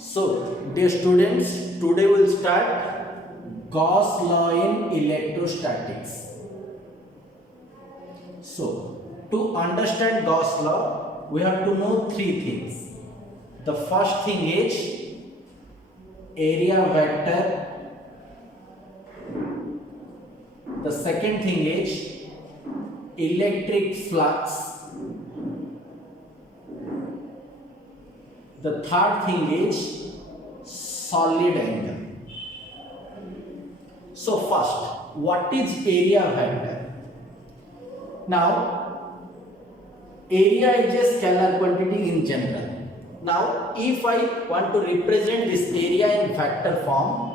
So, dear students, today we'll start Gauss law in electrostatics. So, to understand Gauss law, we have to know three things. The first thing is area vector. The second thing is electric flux. The third thing is solid angle. So first, what is area vector? Now, area is a scalar quantity in general. Now, if I want to represent this area in vector form,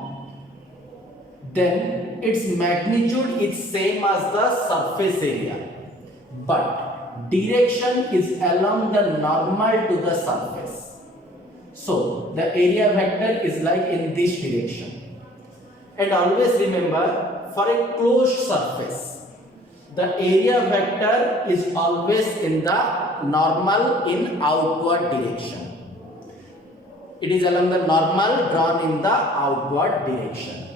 then its magnitude is same as the surface area, but direction is along the normal to the surface. So, the area vector is like in this direction. And always remember, for a closed surface, the area vector is always in the normal in outward direction. It is along the normal drawn in the outward direction.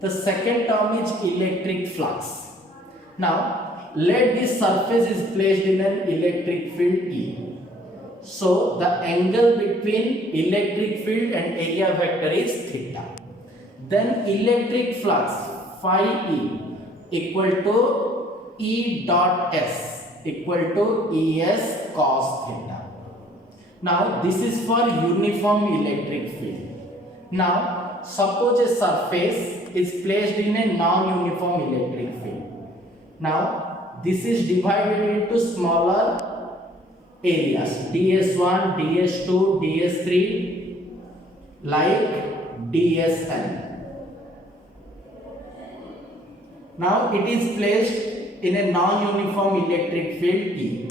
The second term is electric flux. Now, let this surface is placed in an electric field E. So, the angle between electric field and area vector is theta. Then electric flux phi E equal to E dot S equal to ES cos theta. Now, this is for uniform electric field. Now, suppose a surface is placed in a non-uniform electric field. Now, this is divided into smaller areas ds1, ds2, ds3 like dsn. Now it is placed in a non-uniform electric field E.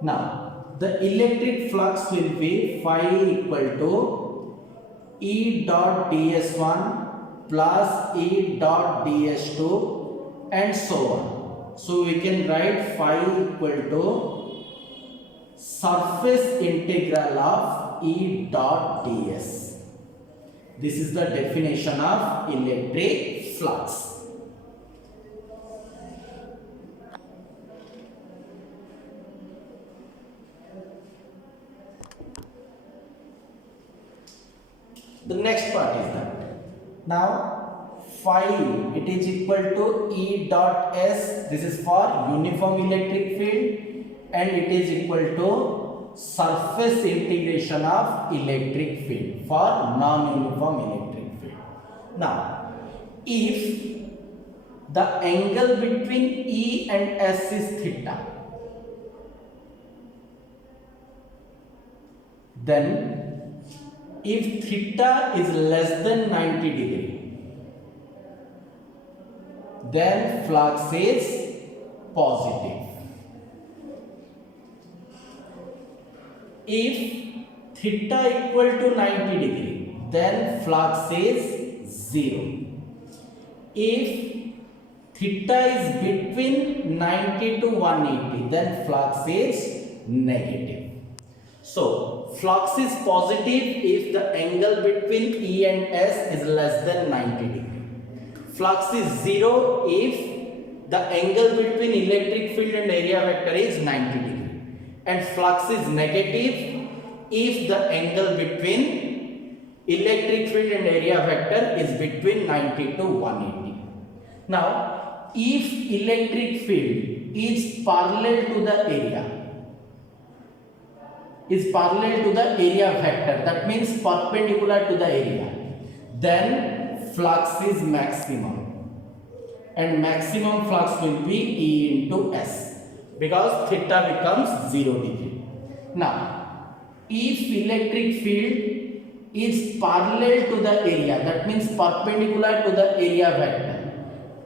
Now the electric flux will be phi equal to E dot ds1 plus E dot ds2 and so on. So we can write phi equal to surface integral of E dot ds. This is the definition of electric flux. The next part is that now phi it is equal to E dot S. This is for uniform electric field and it is equal to surface integration of electric field for non-uniform electric field. Now, if the angle between E and S is theta, then if theta is less than 90 degree, then flux is positive. If theta equal to 90 degree, then flux is 0. If theta is between 90 to 180, then flux is negative. So, flux is positive if the angle between E and S is less than 90 degree. Flux is 0 if the angle between electric field and area vector is 90 degree. And flux is negative if the angle between electric field and area vector is between 90 to 180. Now, if electric field is parallel to the area, vector, that means perpendicular to the area, then flux is maximum, and maximum flux will be E into S because theta becomes 0 degree. Now, if electric field is parallel to the area, that means perpendicular to the area vector,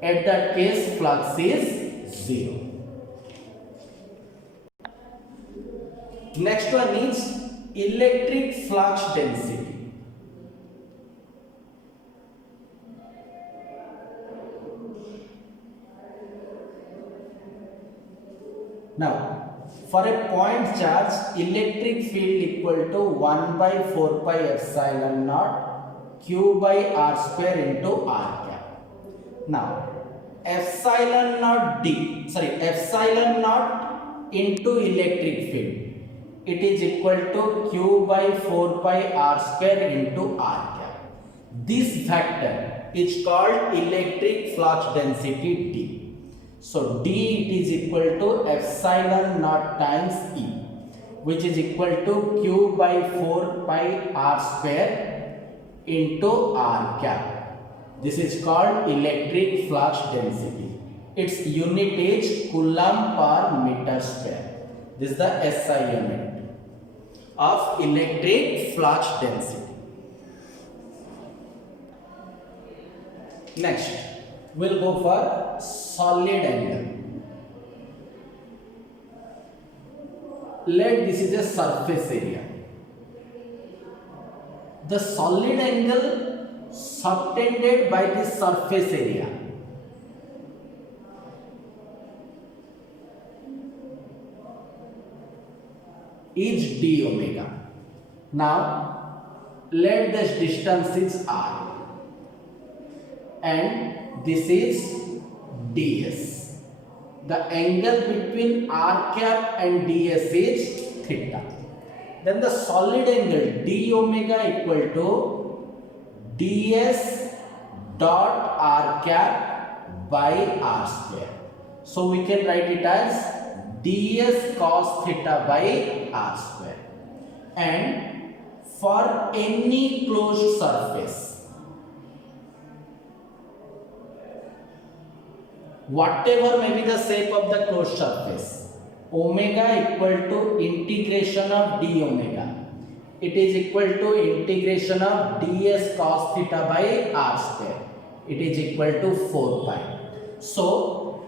at that case flux is 0. Next one is electric flux density. Now, For a point charge, electric field equal to 1 by 4 pi epsilon naught q by r square into r cap. Now, epsilon naught into electric field, it is equal to q by 4 pi r square into r cap. This vector is called electric flux density D. So D it is equal to epsilon naught times E, which is equal to q by 4 pi r square into r cap. This is called electric flux density. Its unit is coulomb per meter square. This is the SI unit of electric flux density. Next, we'll go for solid angle. Let this is a surface area. The solid angle subtended by the surface area is d omega. Now let this distance is r and this is ds. The angle between r cap and ds is theta. Then the solid angle d omega equal to ds dot r cap by r square. So we can write it as ds cos theta by r square. And for any closed surface, whatever may be the shape of the closed surface, omega equal to integration of d omega. It is equal to integration of ds cos theta by r square. It is equal to 4 pi. So,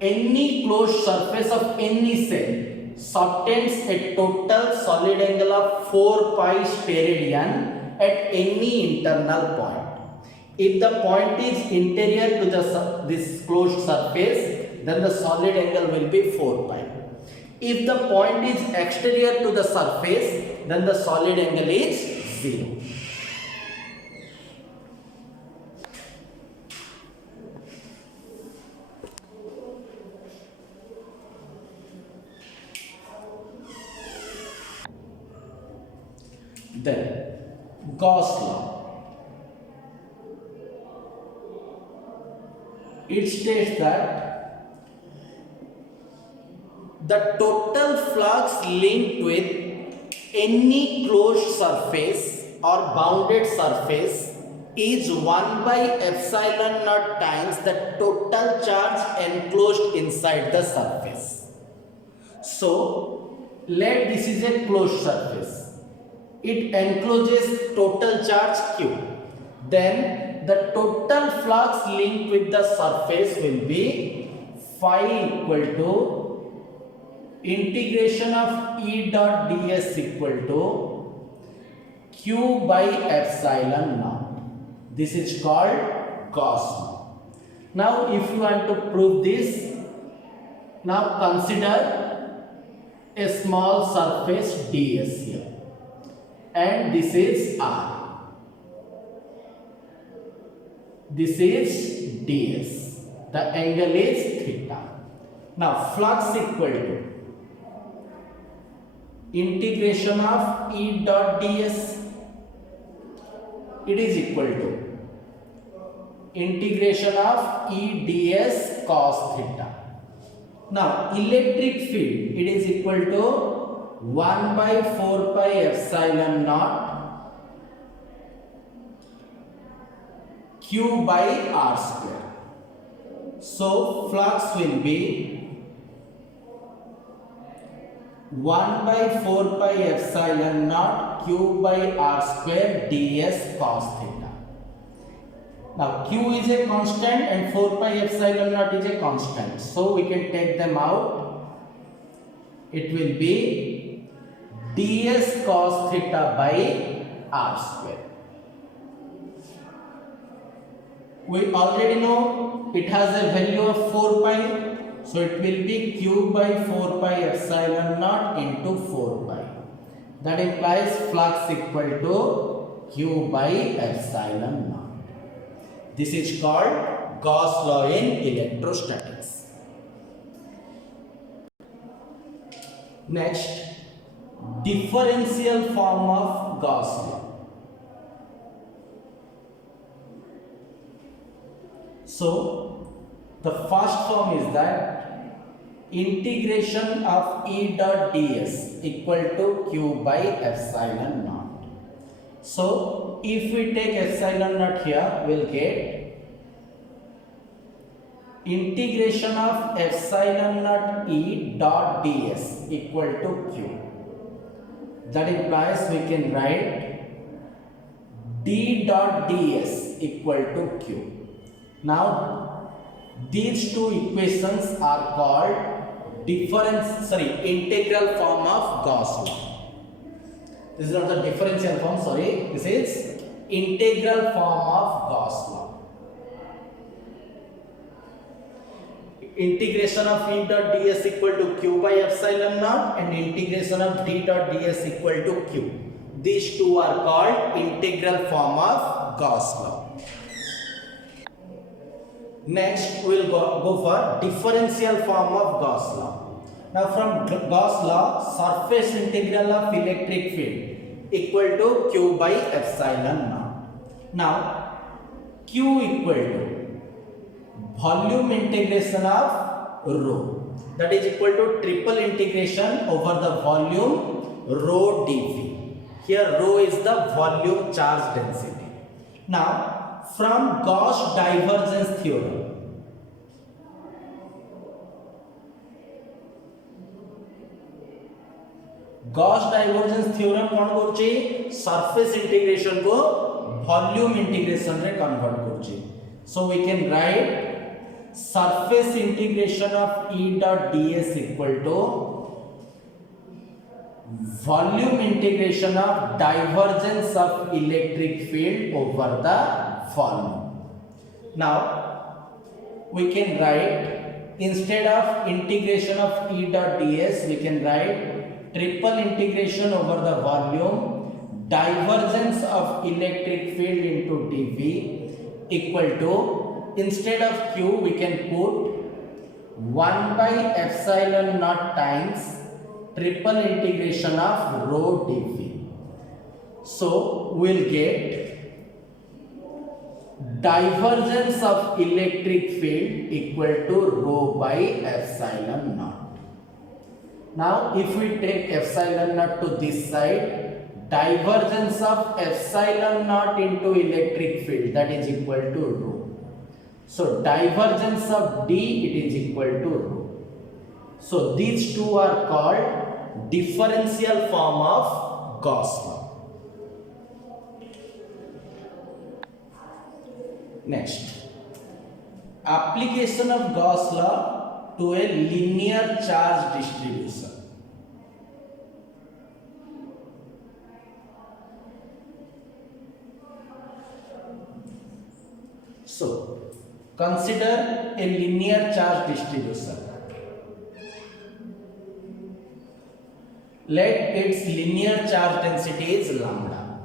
any closed surface of any shape subtends a total solid angle of 4 pi steradian at any internal point. If the point is interior to this closed surface, then the solid angle will be 4 pi. If the point is exterior to the surface, then the solid angle is 0. Then Gauss law. It states that the total flux linked with any closed surface or bounded surface is 1 by epsilon naught times the total charge enclosed inside the surface. So, let this is a closed surface. It encloses total charge Q. Then the total flux linked with the surface will be phi equal to integration of E dot ds equal to Q by epsilon naught. This is called Gauss law. Now if you want to prove this, now consider a small surface ds here. And this is R. This is ds. The angle is theta. Now flux equal to integration of E dot ds. It is equal to integration of E ds cos theta. Now electric field, it is equal to 1 by 4 pi epsilon naught Q by R square. So flux will be 1 by 4 pi epsilon naught Q by R square ds cos theta. Now Q is a constant and 4 pi epsilon naught is a constant. So we can take them out. It will be ds cos theta by r square. We already know it has a value of 4 pi. So it will be q by 4 pi epsilon naught into 4 pi. That implies flux equal to q by epsilon naught. This is called Gauss law in electrostatics. Next, differential form of Gauss law. So the first form is that integration of E dot ds equal to q by epsilon naught. So if we take epsilon naught here, we'll get integration of epsilon naught E dot ds equal to q. That implies we can write d dot ds equal to q. Now these two equations are called integral form of Gauss law. This is not the differential form, sorry, this is integral form of Gauss law. Integration of E dot ds equal to q by epsilon naught and integration of d dot ds equal to q. These two are called integral form of Gauss law. Next, we will go for differential form of Gauss law. Now, from Gauss law, surface integral of electric field equal to q by epsilon naught. Now, q equal to volume integration of rho, that is equal to triple integration over the volume rho dv. Here, rho is the volume charge density. Now, from Gauss divergence theorem, Gauss divergence theorem कौन करुचे surface integration को volume integration रे convert करुचे. So we can write surface integration of E dot ds equal to volume integration of divergence of electric field over the volume. Now we can write, instead of integration of E dot ds, we can write triple integration over the volume divergence of electric field into dv equal to, instead of q we can put 1 by epsilon naught times triple integration of rho dv. So we'll get divergence of electric field equal to rho by epsilon naught. Now if we take epsilon naught to this side, divergence of epsilon naught into electric field, that is equal to rho. So divergence of d, it is equal to rho. So these two are called differential form of Gauss law. Next, application of Gauss law to a linear charge distribution. So consider a linear charge distribution. Let its linear charge density is lambda.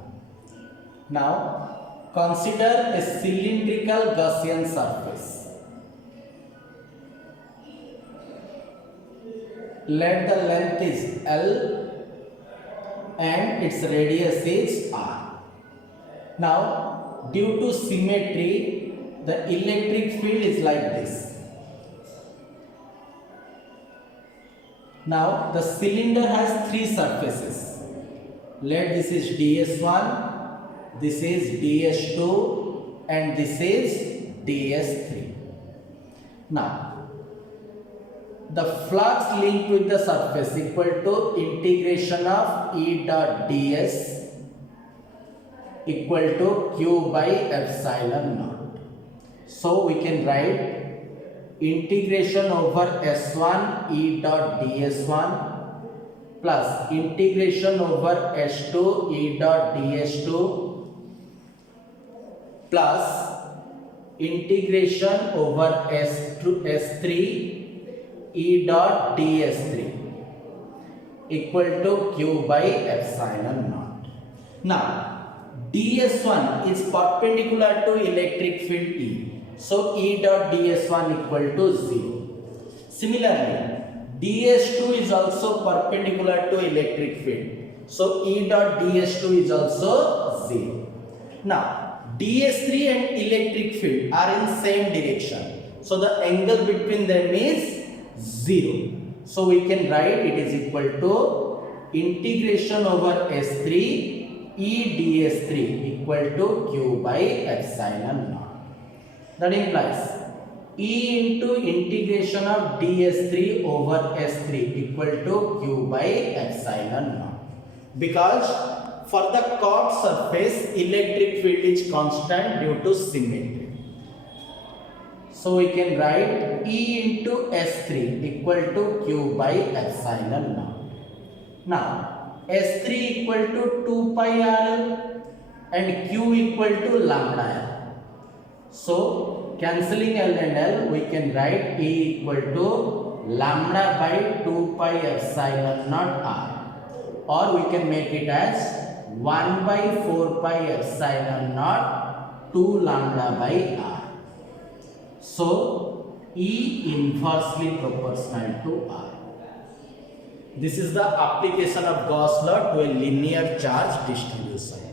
Now consider a cylindrical Gaussian surface. Let the length is L and its radius is R. Now due to symmetry, the electric field is like this. Now the cylinder has three surfaces. Let this is ds1, this is ds2 and this is ds3. Now the flux linked with the surface equal to integration of E dot ds equal to q by epsilon naught. So we can write integration over s1 E dot ds1 plus integration over s2 E dot ds2 plus integration over s3 E dot ds3 equal to q by epsilon naught. Now ds1 is perpendicular to electric field E. So E dot ds1 equal to 0. Similarly, ds2 is also perpendicular to electric field. So E dot ds2 is also 0. Now ds3 and electric field are in same direction. So the angle between them is 0. So we can write it is equal to integration over S3 E ds3 equal to q by epsilon naught. That implies E into integration of ds3 over S3 equal to q by epsilon naught. Because for the curved surface, electric field is constant due to symmetry. So we can write E into S3 equal to q by epsilon naught. Now S3 equal to 2 pi RL and q equal to lambda L. So cancelling L and L, we can write E equal to lambda by 2 pi epsilon naught R, or we can make it as 1 by 4 pi epsilon naught 2 lambda by R. So E inversely proportional to R. This is the application of Gauss law to a linear charge distribution.